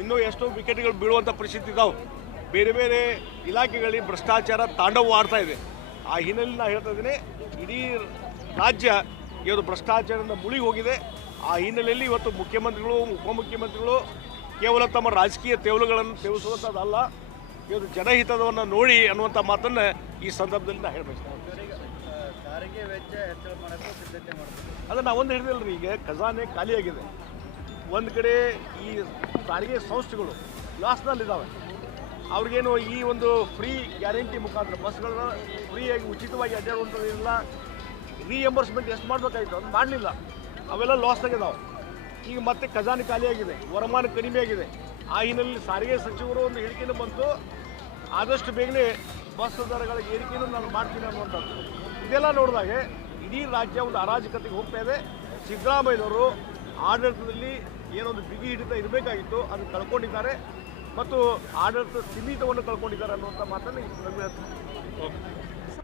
ಇನ್ನೂ ಎಷ್ಟೋ ವಿಕೆಟ್ಗಳು ಬೀಳುವಂಥ ಪರಿಸ್ಥಿತಿ ಇದ್ದಾವೆ ಬೇರೆ ಬೇರೆ ಇಲಾಖೆಗಳಲ್ಲಿ ಭ್ರಷ್ಟಾಚಾರ ತಾಂಡವವಾಡ್ತಾ ಇದೆ. ಆ ಹಿನ್ನೆಲೆಯಲ್ಲಿ ನಾನು ಹೇಳ್ತಾ ಇದ್ದೀನಿ ಇಡೀ ರಾಜ್ಯ ಇವತ್ತು ಭ್ರಷ್ಟಾಚಾರದಿಂದ ಮುಳುಗಿ ಹೋಗಿದೆ. ಆ ಹಿನ್ನೆಲೆಯಲ್ಲಿ ಇವತ್ತು ಮುಖ್ಯಮಂತ್ರಿಗಳು ಉಪಮುಖ್ಯಮಂತ್ರಿಗಳು ಕೇವಲ ತಮ್ಮ ರಾಜಕೀಯ ತೇವಲುಗಳನ್ನು ತೇವಿಸುವಂಥದ್ದಲ್ಲ ಇವತ್ತು ಜನಹಿತವನ್ನು ನೋಡಿ ಅನ್ನುವಂಥ ಮಾತನ್ನು ಈ ಸಂದರ್ಭದಲ್ಲಿ ನಾನು ಹೇಳಬೇಕು. ಅದನ್ನು ವೆಚ್ಚ ಒಂದು ಹಿಡಿದಿಲ್ಲ ಹೇಳಿದಲ್ರಿ ಈಗ ಖಜಾನೆ ಖಾಲಿಯಾಗಿದೆ. ಒಂದು ಕಡೆ ಈ ಸಾರಿಗೆ ಸಂಸ್ಥೆಗಳು ಲಾಸ್ನಲ್ಲಿದ್ದಾವೆ ಅವ್ರಿಗೇನು ಈ ಒಂದು ಫ್ರೀ ಗ್ಯಾರಂಟಿ ಮುಖಾಂತರ ಬಸ್ಗಳನ್ನ ಫ್ರೀಯಾಗಿ ಉಚಿತವಾಗಿ ಅಡ್ಡಾಡುವಂಥದ್ದಿಲ್ಲ. ರೀಎಂಬರ್ಸ್ಮೆಂಟ್ ಎಷ್ಟು ಮಾಡಬೇಕಾಗಿತ್ತು ಅದು ಮಾಡಲಿಲ್ಲ. ಅವೆಲ್ಲ ಲಾಸ್ನಾಗಿದ್ದಾವೆ ಈಗ ಮತ್ತೆ ಖಜಾನೆ ಖಾಲಿಯಾಗಿದೆ ವರಮಾನ ಕಡಿಮೆ ಆಗಿದೆ. ಆ ಹಿನ್ನೆಲೆಯಲ್ಲಿ ಸಾರಿಗೆ ಸಚಿವರು ಒಂದು ಹೇಳಿಕೆನೂ ಬಂತು. ಆದಷ್ಟು ಬೇಗನೆ ಬಸ್ ದರಗಳ ಏರಿಕೆಯನ್ನು ನಾನು ಮಾಡ್ತೀನಿ ಅನ್ನುವಂಥದ್ದು. ಇದೆಲ್ಲ ನೋಡಿದಾಗ ಇಡೀ ರಾಜ್ಯ ಒಂದು ಅರಾಜಕತೆಗೆ ಹೋಗ್ತಾ ಇದೆ. ಸಿದ್ದರಾಮಯ್ಯನವರು ಆಡಳಿತದಲ್ಲಿ ಏನೊಂದು ಬಿಗಿ ಹಿಡಿತ ಇರಬೇಕಾಗಿತ್ತು ಅದನ್ನು ಕಳ್ಕೊಂಡಿದ್ದಾರೆ ಮತ್ತು ಆಡಳಿತ ಸೀಮಿತವನ್ನು ಕಳ್ಕೊಂಡಿದ್ದಾರೆ ಅನ್ನುವಂಥ ಮಾತನ್ನು.